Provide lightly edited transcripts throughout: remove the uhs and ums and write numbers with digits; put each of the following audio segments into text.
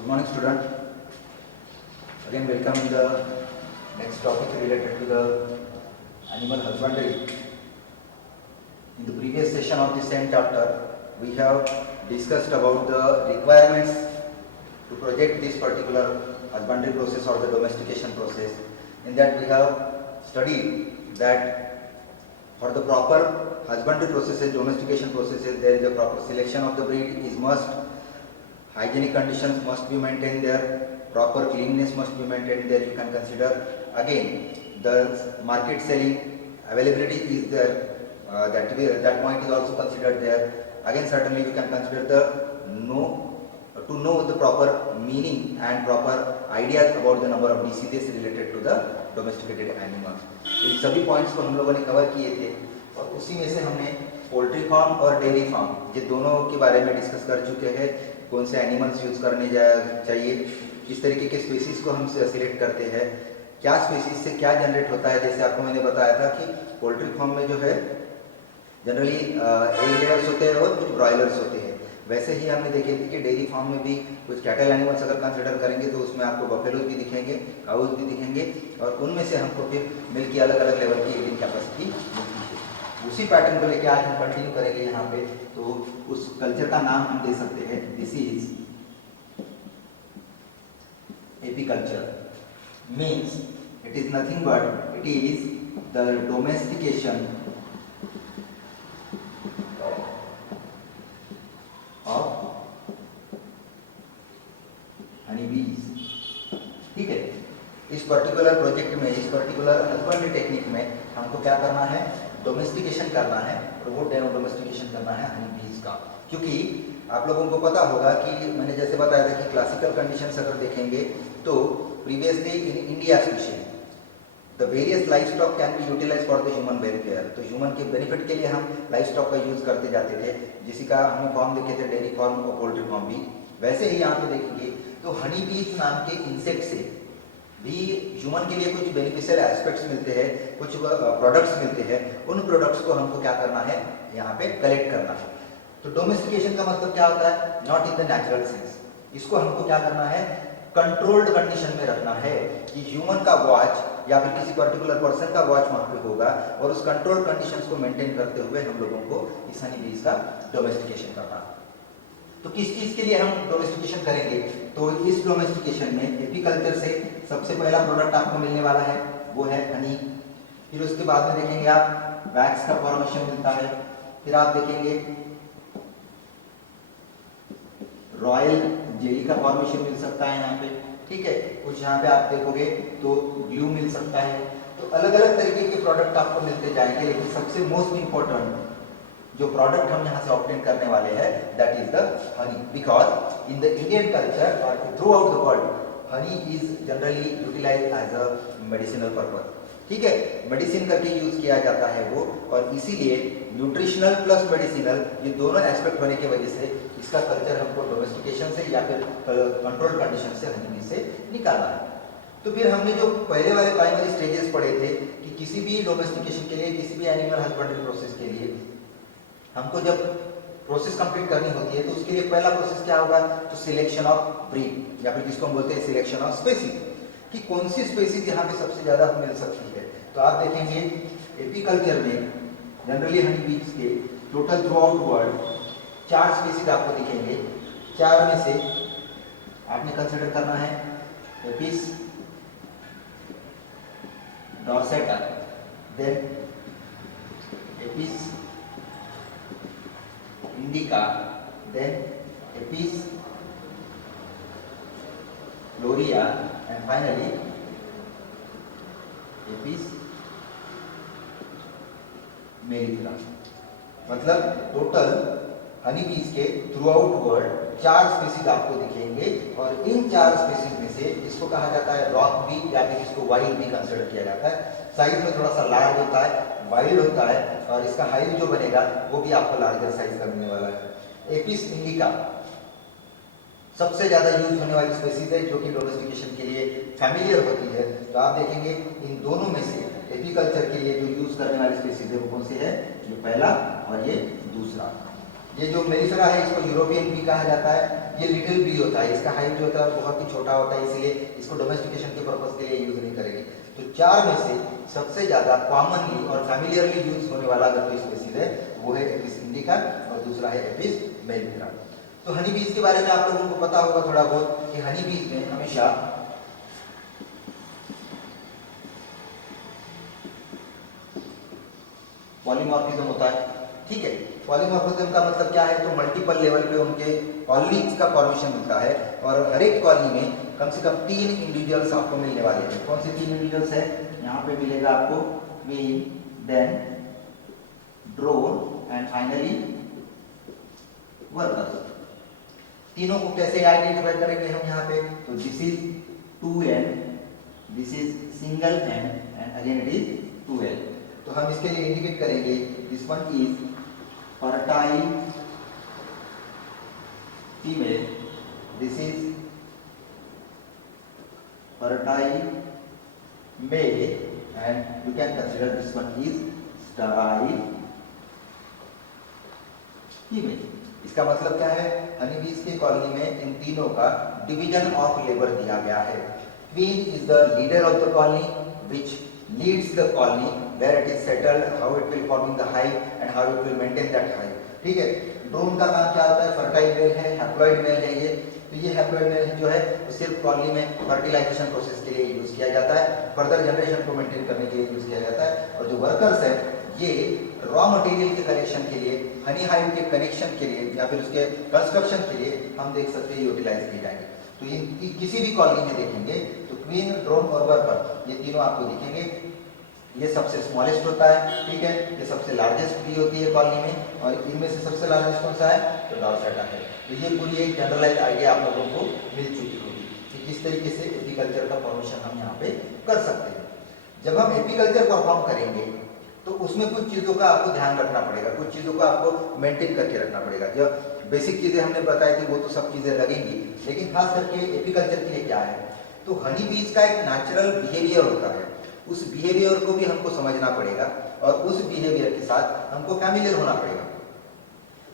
Good morning, student. Again, welcome in the next topic related to the animal husbandry. In the previous session of the same chapter, we have discussed about the requirements to project this particular husbandry process or the domestication process. In that, we have studied that for the proper husbandry processes, domestication processes, there is a proper selection of the breed is must. Hygienic conditions must be maintained there, proper cleanliness must be maintained there. You can consider again the market selling availability is there, that point is also considered there. Again, certainly we can consider the know the proper meaning and proper ideas about the number of diseases related to the domesticated animals. इन सभी points को हम लोगों ने cover किए थे और उसी में से हमने पोल्ट्री फार्म और डेयरी फार्म ये दोनों के बारे में डिस्कस कर चुके हैं. कौन से एनिमल्स यूज करने चाहिए, किस तरीके के स्पीसीज को हम सिलेक्ट करते हैं, क्या स्पीसीज से क्या जनरेट होता है. जैसे आपको मैंने बताया था कि पोल्ट्री फार्म में जो है जनरली एग लेयर्स होते हैं और कुछ ब्रॉयलर्स होते हैं. वैसे ही हमने देखे थे कि डेयरी फार्म में भी कुछ कैटल एनिमल्स अगर कंसिडर करेंगे तो उसमें आपको बफेलोज भी दिखेंगे, काउज भी दिखेंगे और उनमें से हमको फिर मिल्क की अलग अलग लेवल की एगिंग कैपेसिटी मिलती है. उसी पैटर्न को लेके आज हम कंटिन्यू करेंगे यहाँ पे. तो उस कल्चर का नाम हम दे सकते हैं, this is apiculture. Means it is nothing but it is the domestication of honey बीज. ठीक है, इस पर्टिकुलर प्रोजेक्ट में, इस पर्टिकुलर हस्बेंड्री टेक्निक में हमको क्या करना है, डोमेस्टिकेशन करना है. और वो डोमेस्टिकेशन करना है हनी बीज का. क्योंकि आप लोगों को पता होगा कि मैंने जैसे बताया था कि क्लासिकल कंडीशंस अगर देखेंगे तो previously in India specially the various life stock can be utilize for the human welfare. तो ह्यूमन के बेनिफिट के लिए हम लाइफ स्टॉक का यूज करते जाते थे, जिसी का हमने फॉर्म देखे थे डेयरी फार्म और पोल्ट्री फार्म भी. वैसे ही यहाँ पे देखेंगे तो हनी बीज नाम के इंसेक्ट से भी ह्यूमन के लिए कुछ बेनिफिशियल एस्पेक्ट्स मिलते हैं, कुछ प्रोडक्ट्स मिलते हैं. उन प्रोडक्ट्स को हमको क्या करना है, यहाँ पे कलेक्ट करना है. तो डोमेस्टिकेशन का मतलब क्या होता है, not in the natural sense. इसको हमको क्या करना है, कंट्रोल्ड कंडीशन में रखना है कि ह्यूमन का वॉच या फिर किसी पर्टिकुलर पर्सन का वॉच वहाँ पे होगा और उस कंट्रोल्ड कंडीशंस को मेंटेन करते हुए हम लोगों को इस हनी बीज का डोमेस्टिकेशन करना है. तो किस चीज के लिए हम डोमेस्टिकेशन करेंगे, तो इस डोमेस्टिकेशन में एपीकल्चर से सबसे पहला प्रोडक्ट आपको मिलने वाला है वो है हनी. फिर उसके बाद में देखेंगे आप वैक्स का फॉर्मेशन मिलता है. फिर आप देखेंगे रॉयल जेली का फॉर्मेशन मिल सकता है यहाँ पे. ठीक है, कुछ यहाँ पे आप देखोगे तो ग्लू मिल सकता है. तो अलग अलग तरीके के प्रोडक्ट आपको मिलते जाएंगे, लेकिन सबसे मोस्ट इंपॉर्टेंट जो प्रोडक्ट हम यहाँ से ऑब्टेन करने वाले हैं that is the honey. Because in the Indian culture और throughout the world honey is generally utilize as a medicinal purpose. ठीक है, मेडिसिन करके यूज किया जाता है वो, और इसीलिए न्यूट्रिशनल प्लस मेडिसिनल ये दोनों एस्पेक्ट होने की वजह से इसका कल्चर हमको डोमेस्टिकेशन से या फिर कंट्रोल कंडीशन से हनी से निकालना है. तो फिर हमने जो पहले वाले प्राइमरी स्टेजेस पढ़े थे कि किसी भी डोमेस्टिकेशन के लिए, किसी भी एनिमल हस्बेंड्री प्रोसेस के लिए हमको जब प्रोसेस कंप्लीट करनी होती है तो उसके लिए पहला प्रोसेस क्या होगा, तो सिलेक्शन ऑफ ब्रीड या फिर जिसको हम बोलते हैं सिलेक्शन ऑफ स्पेसीज, कि कौन सी स्पेसीज यहाँ पे सबसे ज्यादा मिल सकती है. तो आप देखेंगे एपीकल्चर में जनरली हनी बीज के total throughout world 4 species आपको दिखेंगे. 4 में से आपने कंसिडर करना है Apis dorsata, then Apis indica, then Apis florea and finally Apis mellifera. मतलब टोटल हनी बीज के थ्रू आउट वर्ल्ड 4 स्पीसीज आपको दिखेंगे और इन 4 स्पीसीज में से इसको कहा जाता है रॉक बी या फिर इसको वाइल्ड बी कंसिडर किया जाता है. साइज में थोड़ा सा लार्ज होता है, वाइल्ड होता है और इसका हाइव जो बनेगा वो भी आपको लार्जर साइज का मिलने वाला है. एपिस इंडिका सबसे ज्यादा यूज होने वाली स्पेसीज है जो कि डोमेस्टिकेशन के लिए फैमिलियर होती है. तो आप देखेंगे इन दोनों में से एपीकल्चर के लिए जो यूज करने वाली स्पेसीज है वो कौन सी है, ये पहला और ये दूसरा. ये जो मेलिफेरा है इसको यूरोपियन बी कहा जाता है। ये लिटिल बी होता है, इसका हाइट जो होता है बहुत ही छोटा होता है, इसलिए इसको डोमेस्टिकेशन के पर्पज के लिए यूज नहीं करेंगे। तो चार में से सबसे ज्यादा कॉमनली और फैमिलियरली यूज होने वाला अगर कोई स्पीसीज है वो है एपिस इंडिका और दूसरा है एपिस मेलिफेरा। तो हनी बीज के बारे में आप लोगों को पता होगा थोड़ा बहुत कि हनी बीज में हमेशा पॉलीमॉर्फिज्म होता है। ठीक है, पॉलीमॉर्फिज्म का मतलब क्या है, तो मल्टीपल लेवल पे उनके कॉलोनीज का फॉर्मेशन मिलता है और हर एक कॉलोनी में कम से कम 3 इंडिविजुअल्स आपको मिलने वाले हैं। कौन से 3 इंडिविजुअल्स है, यहाँ पे मिलेगा आपको queen, then drone and finally worker. तीनों को कैसे आइडेंटिफाई करेंगे हम यहाँ पे, तो this is 2n, this is single n and again it is 2l। तो हम इसके लिए इंडिकेट करेंगे this one is fertile female, this is fertile male and you can consider this one is sterile female। इसका मतलब क्या है, Honey bees के कॉलोनी में इन तीनों का डिवीजन ऑफ लेबर दिया गया है। Queen is the leader of the colony which leads the colony where it is settled, how it will forming the hive and how it will maintain that hive। ठीक है, drone का काम क्या होता है, फर्टाइल मेल है, haploid mail है ये। तो ये हैप्लॉइड मेल जो है वो सिर्फ कॉलोनी में फर्टिलाइजेशन प्रोसेस के लिए यूज किया जाता है, फर्दर जनरेशन को मेंटेन करने के लिए यूज किया जाता है। और जो वर्कर्स है ये रॉ मटेरियल के कलेक्शन के लिए, हनी हाइव के कनेक्शन के लिए या फिर उसके कंस्ट्रक्शन के लिए हम देख सकते हैं यूटिलाइज किए जाएंगे। तो ये किसी भी कॉलोनी में देखेंगे तो क्वीन, ड्रोन और वर्कर ये तीनों आपको दिखेंगे। ये सबसे स्मॉलेस्ट होता है, ठीक है, ये सबसे लार्जेस्ट भी होती है कॉलोनी में और इनमें से सबसे लार्जेस्ट कौन सा है, तो डॉर्सेटा है। तो ये पूरी एक जनरलाइज आइडिया आप लोगों को मिल चुकी होगी कि किस तरीके से एपीकल्चर का फॉर्मेशन हम यहाँ पे कर सकते हैं। जब हम एपीकल्चर परफॉर्म करेंगे तो उसमें कुछ चीज़ों का आपको ध्यान रखना पड़ेगा, कुछ चीज़ों को आपको मेंटेन करके रखना पड़ेगा। जब बेसिक चीज़ें हमने बताई थी वो तो सब चीज़ें लगेंगी, लेकिन खास करके एपीकल्चर के लिए क्या है, तो हनी बीज का एक नेचुरल बिहेवियर होता है, उस बिहेवियर को भी हमको समझना पड़ेगा और उस बिहेवियर के साथ हमको फैमिलियर होना पड़ेगा।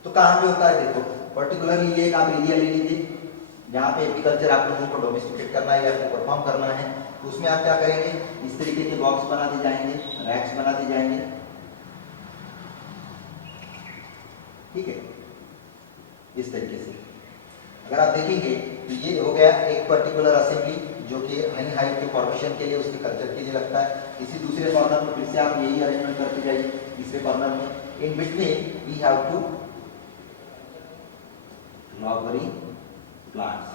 तो कहाँ पे होता है, देखो पर्टिकुलरली ये एक आप एरिया ले लीजिए जहाँ पे एपीकल्चर आप लोगों को डोमेस्टिकेट करना है या फिर परफॉर्म करना है। तो उसमें आप क्या करेंगे, इस तरीके के बॉक्स बना दिए जाएंगे, रैक्स बना दिए जाएंगे, ठीक है, इस तरीके से। अगर आप देखेंगे तो ये हो गया एक पर्टिकुलर असेंबली जो कि हनी हाइव के फॉर्मेशन के लिए, उसके कल्चर के लिए लगता है। इसी दूसरे कॉर्नर में फिर से आप यही अरेंजमेंट करते जाइए, तीसरे कॉर्नर में in between we have two flowering plants.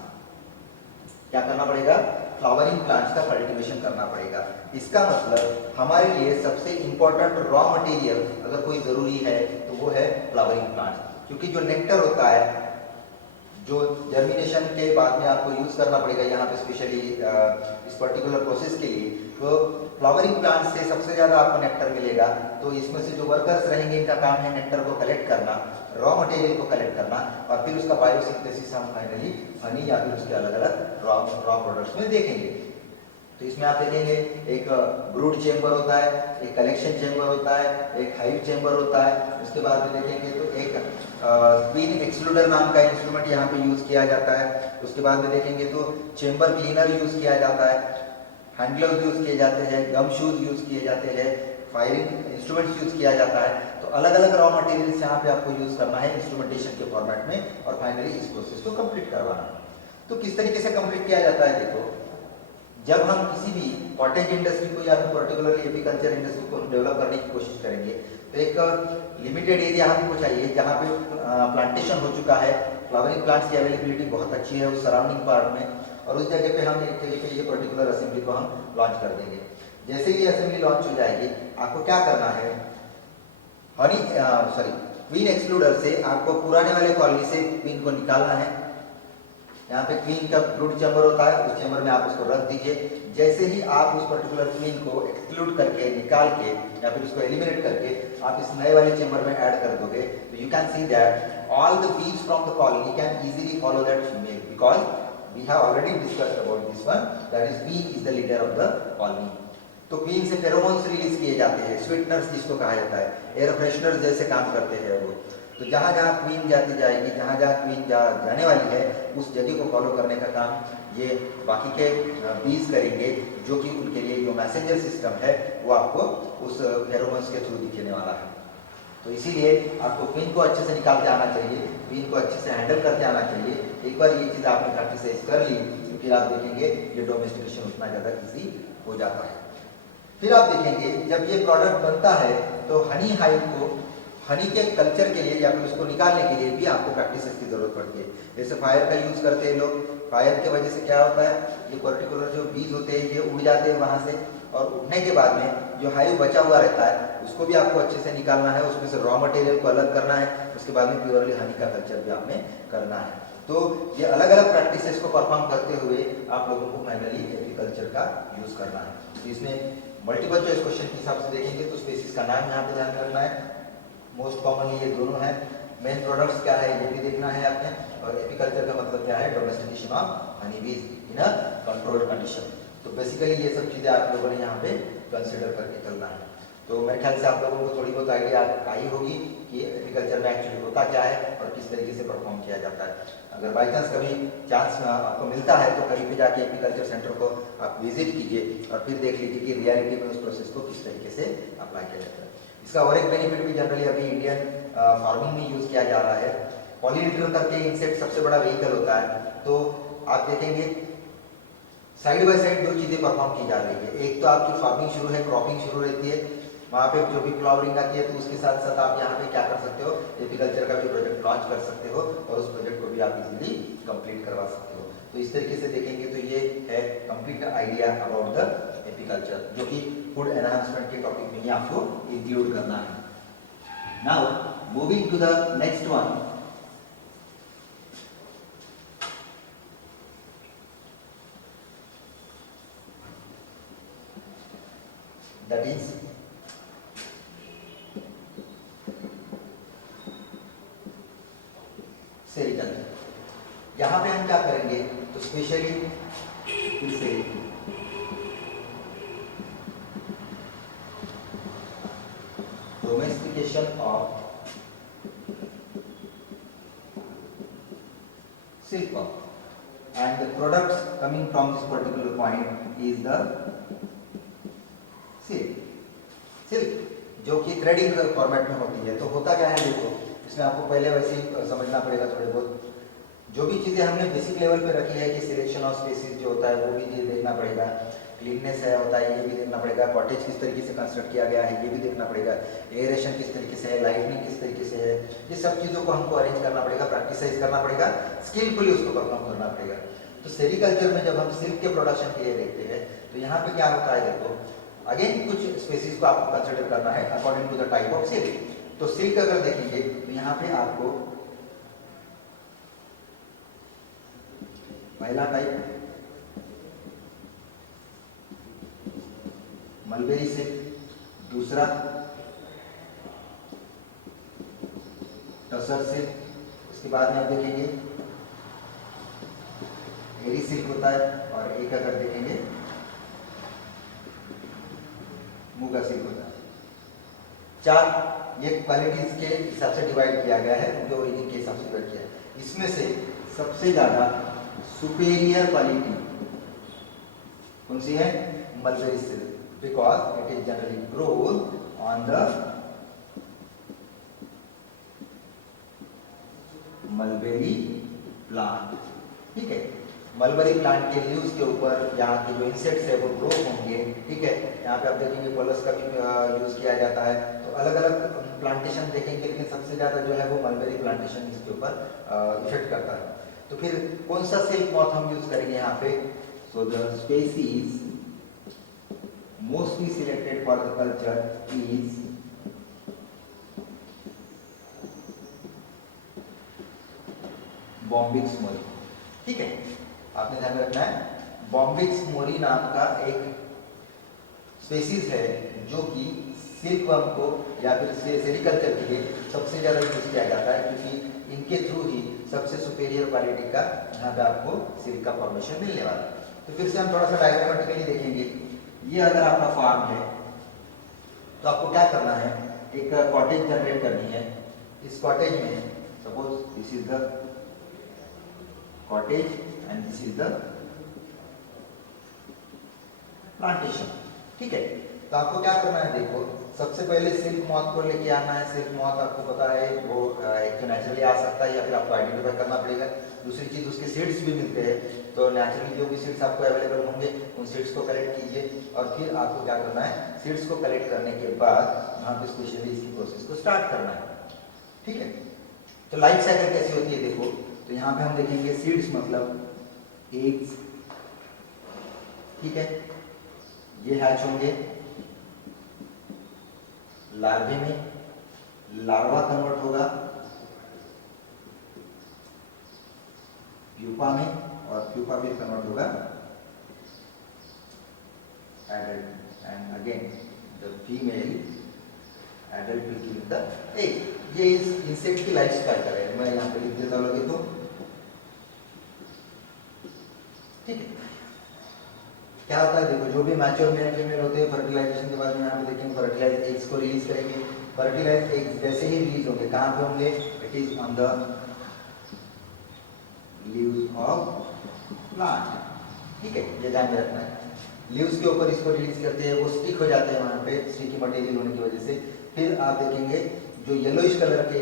क्या करना पड़ेगा, फ्लावरिंग प्लांट्स का कल्टीवेशन करना पड़ेगा। इसका मतलब हमारे लिए सबसे इंपॉर्टेंट रॉ मटेरियल अगर कोई जरूरी है तो वो है फ्लावरिंग प्लांट्स, क्योंकि जो नेक्टर होता है जो जर्मिनेशन के बाद में आपको यूज करना पड़ेगा यहाँ पे स्पेशली इस पर्टिकुलर प्रोसेस के लिए, तो फ्लावरिंग प्लांट से सबसे ज्यादा आपको नेक्टर मिलेगा। तो इसमें से जो वर्कर्स रहेंगे इनका काम है नेक्टर को कलेक्ट करना, रॉ मटेरियल को कलेक्ट करना और फिर उसका बायोसिंथेसिस हम फाइनली हनी या फिर उसके अलग अलग रॉ प्रोडक्ट्स में देखेंगे। तो इसमें आप देखेंगे एक ब्रूड चेम्बर होता है, एक कलेक्शन चेम्बर होता है, एक हाइव चेम्बर होता है। उसके बाद में देखेंगे तो एक क्वीन एक्सक्लूडर नाम का इंस्ट्रूमेंट यहाँ पे यूज किया जाता है। उसके बाद में देखेंगे तो चेम्बर क्लीनर यूज किया जाता है, हैंड ग्लव्स यूज किए जाते हैं, गम शूज यूज किए जाते हैं, फायरिंग इंस्ट्रूमेंट्स यूज किया जाता है। तो अलग अलग रॉ मटेरियल्स यहाँ पे आपको यूज करना है इंस्ट्रूमेंटेशन के फॉर्मेट में और फाइनली इस प्रोसेस को कंप्लीट करवाना। तो किस तरीके से कंप्लीट किया जाता है, देखो जब हम किसी भी कॉटेज इंडस्ट्री को या फिर पर्टिकुलरली एपीकल्चर इंडस्ट्री को डेवलप करने की कोशिश करेंगे तो एक लिमिटेड एरिया हमको चाहिए जहाँ पे प्लांटेशन हो चुका है, फ्लावरिंग प्लांट्स की अवेलेबिलिटी बहुत अच्छी है उस सराउंडिंग पार्ट में, और उस जगह पे हम एक तरीके पे ये पर्टिकुलर असेंबली को हम लॉन्च कर देंगे। जैसे ही असेंबली लॉन्च हो जाएगी आपको क्या करना है, क्वीन एक्सक्लूडर से आपको पुराने वाले कॉलोनी से क्वीन को निकालना है। यहाँ पे क्वीन का ब्रूड चैम्बर होता है, उस चैम्बर में आप उसको रख दीजिए। जैसे ही आप उस पर्टिकुलर क्वीन को एक्सक्लूड करके निकाल के या फिर उसको एलिमिनेट करके आप इस नए वाले चैम्बर में ऐड कर दोगे तो you can see that all the bees from the colony can easily follow that female, because we have already discussed about this one, that is queen is the leader of the colony. तो queen से pheromones release किए जाते हैं, sweeteners जिसको कहा जाता है, air fresheners जैसे काम करते हैं वो। तो जहाँ जहाँ क्वीन जाती जाएगी, जहाँ जहाँ क्वीन जाने वाली है, उस जगह को फॉलो करने का काम ये बाकी के बीज करेंगे, जो कि उनके लिए जो मैसेंजर सिस्टम है वो आपको उस फेरोमोन्स के थ्रू दिखने वाला है। तो इसीलिए आपको क्वीन को अच्छे से निकालते आना चाहिए, क्वीन को अच्छे से हैंडल करते आना चाहिए। एक बार ये चीज़ आपने प्रैक्टिस कर ली तो फिर आप देखेंगे ये डोमेस्टिकेशन उतना ज़्यादा ईजी हो जाता है। फिर आप देखेंगे जब ये प्रोडक्ट बनता है तो हनी हाइव को हनी के कल्चर के लिए या फिर उसको निकालने के लिए भी आपको प्रैक्टिस की जरूरत पड़ती है। जैसे फायर का यूज करते हैं लोग, फायर की वजह से क्या होता है, ये पर्टिकुलर जो बीज होते हैं ये उड़ जाते हैं वहां से, और उठने के बाद में जो हाइव बचा हुआ रहता है उसको भी आपको अच्छे से निकालना है, उसमें से रॉ मटेरियल को अलग करना है, उसके बाद में प्योरली हनी का कल्चर भी आपने करना है। तो ये अलग अलग प्रैक्टिसेस को परफॉर्म करते हुए आप लोगों को फाइनली एग्रीकल्चर का यूज करना है। तो इसमें मल्टीपल चॉइस क्वेश्चन के हिसाब से देखेंगे तो स्पेसीज का नाम यहाँ पे ध्यान रखना है, मोस्ट कॉमनली ये दोनों है, मेन प्रोडक्ट्स क्या है ये भी देखना है आपने, और एपीकल्चर का मतलब क्या है, डोमेस्टिकेशन ऑफ हनी बीज इन अ कंट्रोल्ड कंडीशन। तो बेसिकली ये सब चीजें आप लोगों ने यहाँ पे कंसिडर करके चलना है। तो मेरे ख्याल से आप लोगों को थोड़ी बहुत आइडिया आई होगी कि एपीकल्चर में एक्चुअली होता क्या है और किस तरीके से परफॉर्म किया जाता है। अगर बाई चांस कभी चांस आपको मिलता है तो कहीं पे जाके एपीकल्चर सेंटर को आप विजिट कीजिए और फिर देख लीजिए कि रियलिटी में उस प्रोसेस को किस तरीके से अप्लाई किया जाता है। इसका और एक बेनिफिट भी जनरली अभी इंडियन फार्मिंग में यूज किया जा रहा है। पॉलीनिट्रियल करके इंसेक्ट सबसे बड़ा व्हीकल होता है, तो आप देखेंगे साइड बाय साइड दो चीजें परफॉर्म की जा रही है। एक तो आपकी फार्मिंग शुरू है, क्रॉपिंग शुरू रहती है, वहाँ पे जो भी फ्लावरिंग आती है, तो उसके साथ साथ आप यहाँ पे क्या कर सकते हो, एपीकल्चर का भी प्रोजेक्ट लॉन्च कर सकते हो और उस प्रोजेक्ट को भी आप इजीली कंप्लीट करवा सकते हो। तो इस तरीके से देखेंगे तो ये है complete idea about the apiculture, जो कि फूड एनहांसमेंट के टॉपिक में ही आपको इंक्लूड करना है। Now moving to the next one, that is sericulture. यहाँ पे हम क्या करेंगे तो स्पेशली फिर से domestication of silkworm and the products coming from this particular point is the silk, जो कि थ्रेडिंग फॉर्मेट में होती है। तो होता क्या है, देखो इसमें आपको पहले वैसे ही समझना पड़ेगा थोड़े बहुत, जो भी चीज़ें हमने बेसिक लेवल पे रखी है कि सिलेक्शन ऑफ स्पेसीज जो होता है वो भी देखना पड़ेगा, क्लीननेस है होता है ये भी देखना पड़ेगा, कॉटेज किस तरीके से कंस्ट्रक्ट किया गया है ये भी देखना पड़ेगा, एयरेशन किस तरीके से है, लाइटनिंग किस तरीके से है, ये सब चीज़ों को हमको अरेंज करना पड़ेगा, प्रैक्टिसाइज करना पड़ेगा, स्किलफुली उसको परफॉर्म करना पड़ेगा। तो सेरिकल्चर में जब हम सिल्क के प्रोडक्शन के लिए देखते हैं तो यहाँ पे क्या होता है, देखो अगेन कुछ स्पेसीज को आपको कंसिडर करना है according to the type of silk. तो सिल्क अगर देखेंगे तो यहाँ पे आपको पहला टाइप मलबेरी सिल्क, दूसरा टसर सिल्क, उसके बाद में आप देखेंगे एरी सिल्क होता है, और एक अगर देखेंगे मुगा सिल्क होता है। चार ये क्वालिटीज के हिसाब से डिवाइड किया गया है, उनके ओरिजिन के हिसाब से डिवाइड किया है। इसमें से सबसे ज्यादा सुपेरियर क्वालिटी कौन सी है, mulberry silk, because it is generally grown on the mulberry plant. ठीक है, मलबरी प्लांट के लीव्स के ऊपर यहाँ के जो इंसेक्ट्स है वो ग्रो होंगे। ठीक है, यहाँ पे आप देखेंगे पॉलस का भी यूज किया जाता है। तो अलग अलग प्लांटेशन देखेंगे, लेकिन सबसे ज्यादा जो है वो मलबरी प्लांटेशन इसके ऊपर इफेक्ट करता है। तो फिर कौन सा सिल्क मॉथ हम यूज करेंगे यहाँ पे, so the species mostly selected for the culture is Bombyx mori. ठीक है, आपने ध्यान रखना है, बॉम्बिक्स मोरी नाम का एक स्पेसीज है जो कि सिल्कवर्म को या फिर सेरिकल्चर के लिए सबसे ज्यादा यूज किया जाता है, क्योंकि इनके थ्रू ही सबसे सुपेरियर क्वालिटी का यहाँ पे आपको सिल्क का फॉर्मेशन मिलने वाला है। तो फिर से हम थोड़ा सा डायग्रामेटिकली देखेंगे। ये अगर आपका फार्म है तो आपको क्या करना है, एक कॉटेज जनरेट करनी है। इस कॉटेज में suppose this is the cottage and this is the plantation, ठीक है। तो आपको क्या करना है, देखो सबसे पहले सिल्क मॉथ को लेके आना है। सिल्क मॉथ आपको पता है वो एक तो नेचुरली आ सकता है या फिर आपको आइडेंटिफाई करना पड़ेगा। दूसरी चीज उसके सीड्स भी मिलते हैं, तो नेचुरली जो भी सीड्स आपको अवेलेबल होंगे उन सीड्स को कलेक्ट कीजिए और फिर आपको क्या करना है, सीड्स को कलेक्ट करने के बाद यहाँ पे स्पेशली इसकी प्रोसेस को स्टार्ट करना है, ठीक है। तो लाइफ साइकिल कैसी होती है देखो, तो यहाँ पे हम देखेंगे सीड्स मतलब एग्स, ठीक है, ये हैच होंगे लार्वे में, लार्वा कन्वर्ट होगा प्यूपा में और प्यूपा फिर कन्वर्ट होगा adult and again the female adult will give the egg. ये इस इंसेक्ट की लाइफ स्टाइल है, मैं यहाँ पे लिख देता हूँ लगे तो, ठीक है। क्या होता है देखो, जो भी मैच्योर मेल फीमेल होते हैं फर्टिलाइजेशन के बाद में यहाँ पे देखेंगे फर्टिलाइज एग्स को रिलीज करेंगे। फर्टिलाइज एग्स जैसे ही रिलीज होंगे कहाँ पे होंगे, it is on the leaves of plant, ठीक है, ये ध्यान में रखना है। लीव्स के ऊपर इसको रिलीज करते हैं, वो स्टिक हो जाते हैं वहाँ पे स्टिकी मटेरियल होने की वजह से। फिर आप देखेंगे जो येलोइश कलर के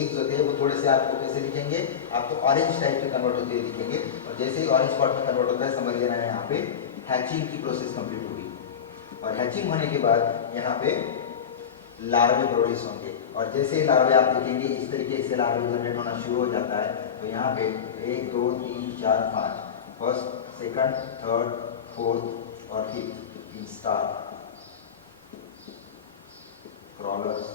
एग्स होते हैं वो थोड़े से आपको कैसे दिखेंगे, आपको ऑरेंज टाइप के कन्वर्ट होते हुए दिखेंगे। और जैसे ही ऑरेंज स्पॉट में कन्वर्ट होता है समझ लेना है यहाँ पे हैचिंग की प्रोसेस कंप्लीट होगी। और हैचिंग होने के बाद यहाँ पे लार्वे प्रोड्यूस होंगे और जैसे ही लार्वे आप देखेंगे इस तरीके से लार्वे जनरेट होना शुरू हो जाता है। तो यहाँ पे 1 2 3 4 5 फर्स्ट, सेकंड, थर्ड, फोर्थ और फिफ्थ इन स्टार क्रॉलर्स,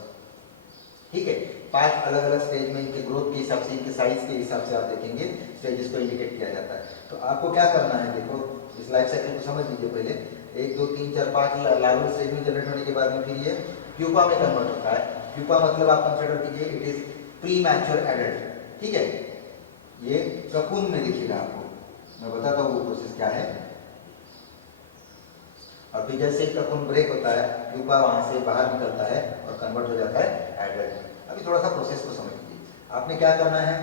ठीक है। 5 अलग अलग स्टेज में इनके ग्रोथ के हिसाब से, इनके साइज के हिसाब से आप देखेंगे स्टेजेस को इंडिकेट किया जाता है। तो आपको क्या करना है, देखो इस लाइफ साइकिल को समझ लीजिए पहले। 1 2 3 4 5 लार्वल स्टेज में जनरेट होने के बाद में फिर ये प्यूपा में कन्वर्ट होता है। प्यूपा मतलब आप कंसिडर कीजिए it is pre mature adult, ठीक है। ये ककून में दिखेगा आपको, मैं बताता हूँ वो प्रोसेस क्या है। और फिर जैसे ही ककून ब्रेक होता है प्यूपा वहां से बाहर निकलता है और कन्वर्ट हो जाता है एडल्ट। अभी थोड़ा सा प्रोसेस को समझ लीजिए। आपने क्या करना है,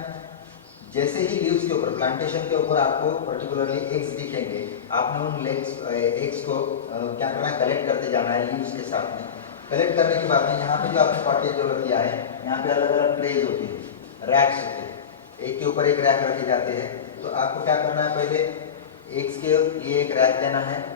जैसे ही लीव्स के ऊपर, प्लांटेशन के ऊपर आपको पर्टिकुलरली एग्स दिखेंगे, आपने उन एग्स को क्या करना है, कलेक्ट करते जाना है लीव्स के साथ में। कलेक्ट करने के बाद में यहाँ पे जो आपने कॉटेज जो रख दिया है, यहाँ पे अलग अलग ट्रेज होती है, रैक्स होते हैं, एक के ऊपर एक रैक रखे जाते हैं। तो आपको क्या करना है, पहले एग्स के लिए एक रैक देना है।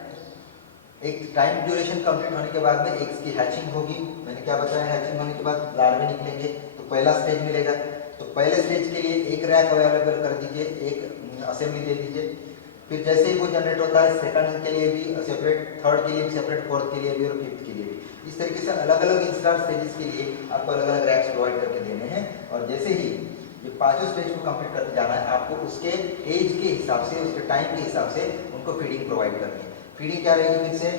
एक टाइम ड्यूरेशन कंप्लीट होने के बाद में एग्स की हैचिंग होगी। मैंने क्या बताया, हैचिंग होने के बाद लार्वे निकलेंगे तो पहला स्टेज मिलेगा। तो पहले स्टेज के लिए एक रैक अवेलेबल कर दीजिए, एक असेंबली दे दीजिए। फिर जैसे ही वो जनरेट होता है सेकंड के लिए भी सेपरेट, थर्ड के लिए भी सेपरेट, फोर्थ के लिए भी और फिफ्थ के लिए भी। इस तरीके से अलग अलग इंस्टार स्टेजेस के लिए आपको अलग अलग रैक्स प्रोवाइड करके देने हैं। और जैसे ही ये पांचों स्टेज को कंप्लीट करते जाना है, आपको उसके एज के हिसाब से, उसके टाइम के हिसाब से उनको फीडिंग प्रोवाइड करनी है। फीडिंग क्या रहेगी, फिर से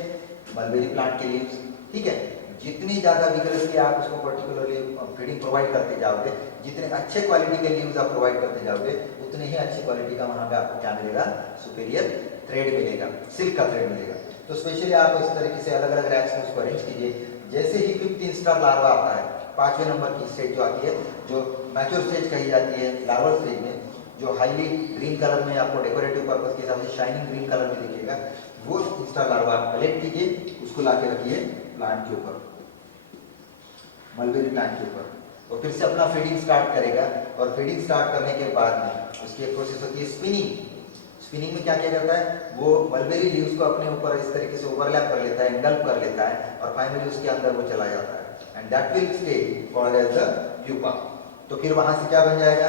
मलबेरी प्लांट के लीव्स, ठीक है। जितनी ज्यादा विगरसली आप उसको पर्टिकुलरली फीडिंग प्रोवाइड करते जाओगे, जितने अच्छे क्वालिटी के लीव्स आप प्रोवाइड करते जाओगे, उतने ही अच्छी क्वालिटी का वहां पे आपको क्या मिलेगा, सुपीरियर थ्रेड मिलेगा, सिल्क का थ्रेड मिलेगा। तो स्पेशली आप इस तरीके से अलग अलग रैक्स में उसको अरेंज कीजिए। जैसे ही 5th इंस्टार लार्वा आता है, 5वें नंबर की स्टेज जो आती है, जो मैच्योर स्टेज कही जाती है लार्वल स्टेज में, जो हाईली ग्रीन कलर में आपको डेकोरेटिव पर्पज के हिसाब से शाइनिंग ग्रीन कलर में दिखेगा, वो इंस्टार लार्वा आप कलेक्ट कीजिए, उसको लाके रखिए प्लांट के ऊपर, मलबेरी प्लांट के ऊपर। और फिर से अपना फीडिंग स्टार्ट करेगा। और फीडिंग स्टार्ट करने के बाद में उसकी एक प्रोसेस होती है स्पिनिंग। स्पिनिंग में क्या किया जाता है, वो मलबेरी लीव्स को अपने ऊपर इस तरीके से ओवरलैप कर लेता है, इंगल्फ कर लेता है और फाइनली उसके अंदर वो चला जाता है and that will stay called as the pupa. तो फिर वहां से क्या बन जाएगा,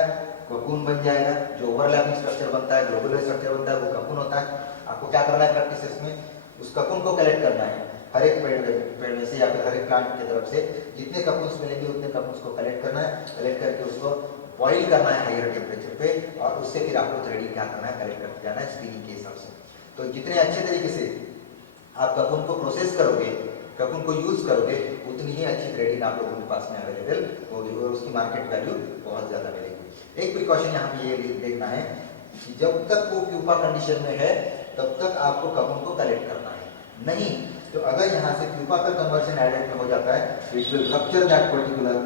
कोकून बन जाएगा। जो ओवरलैपिंग स्ट्रक्चर बनता है, ग्लोबुलर स्ट्रक्चर बनता है, वो कोकून होता है। आपको क्या करना है प्रैक्टिस में, उस कोकून को कलेक्ट करना है हर एक पेड़ में से या फिर हर एक प्लांट की तरफ से जितने कपून्स मिलेंगे उतने कपून्स को कलेक्ट करना है। कलेक्ट करके उसको बॉइल करना है हायर टेम्परेचर पे और उससे फिर आपको थ्रेडिंग क्या करना है, कलेक्ट करते जाना है स्पिनिंग के हिसाब से। तो जितने अच्छे तरीके से आप कपून को प्रोसेस करोगे, कपून को यूज करोगे, उतनी ही अच्छी थ्रेडिंग आप लोगों के पास में अवेलेबल होगी और उसकी मार्केट वैल्यू बहुत ज्यादा मिलेगी। एक प्रिकॉशन यहाँ पे ये देखना है कि जब तक वो प्यूपा कंडीशन में है तब तक आपको कपून को कलेक्ट करना है। नहीं तो अगर यहाँ से प्यूपा का कन्वर्जन एडल्ट में हो जाता है, it will rupture that particular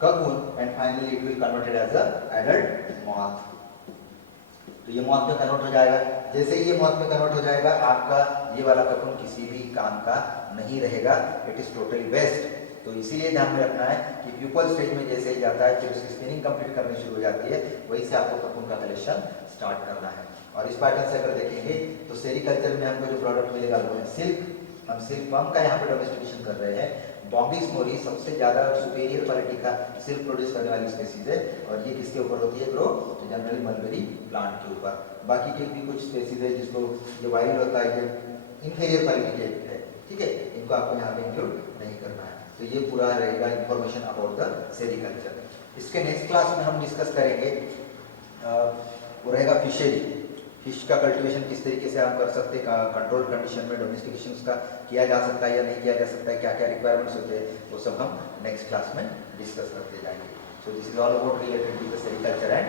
cocoon and finally it will converted as a adult moth. तो ये मौत में कन्वर्ट हो जाएगा। जैसे ही ये मौत में कन्वर्ट हो जाएगा, आपका ये वाला ककून किसी भी काम का नहीं रहेगा, इट इज टोटली वेस्ट। तो इसीलिए ध्यान में रखना है कि प्यूपल स्टेज में जैसे ही जाता है, फिर उसकी स्पिनिंग कंप्लीट करनी शुरू हो जाती है, वहीं से आपको ककून का कलेक्शन स्टार्ट करना है। और इस पैटर्न से अगर देखेंगे तो सेरिकल्चर में हमको जो प्रोडक्ट मिलेगा वो है सिल्क। हम सिल्क वर्म का यहाँ पे डोमेस्टिकेशन कर रहे हैं। बॉम्बिस मोरी सबसे ज्यादा सुपेरियर क्वालिटी का सिल्क प्रोड्यूस करने वाली स्पेसीज है, और ये किसके ऊपर होती है ग्रो? तो जनरली मलबेरी प्लांट के ऊपर। बाकी के भी कुछ स्पेसीज है जिसको ये वाइल्ड होता है, ये इंफीरियर क्वालिटी के है, ठीक है, इनको आपको यहाँ पे इंक्लूड नहीं करना है। तो ये पूरा रहेगा इंफॉर्मेशन अबाउट द सेरिकल्चर। इसके नेक्स्ट क्लास में हम डिस्कस करेंगे वो रहेगा फिशरी। फिश का कल्टीवेशन किस तरीके से आप कर सकते हैं, कंट्रोल कंडीशन में डोमेस्टिकेशन का किया जा सकता है या नहीं किया जा सकता है, क्या क्या रिक्वायरमेंट्स होते हैं, वो सब हम नेक्स्ट क्लास में डिस्कस करते जाएंगे। So this is all about related to the sericulture and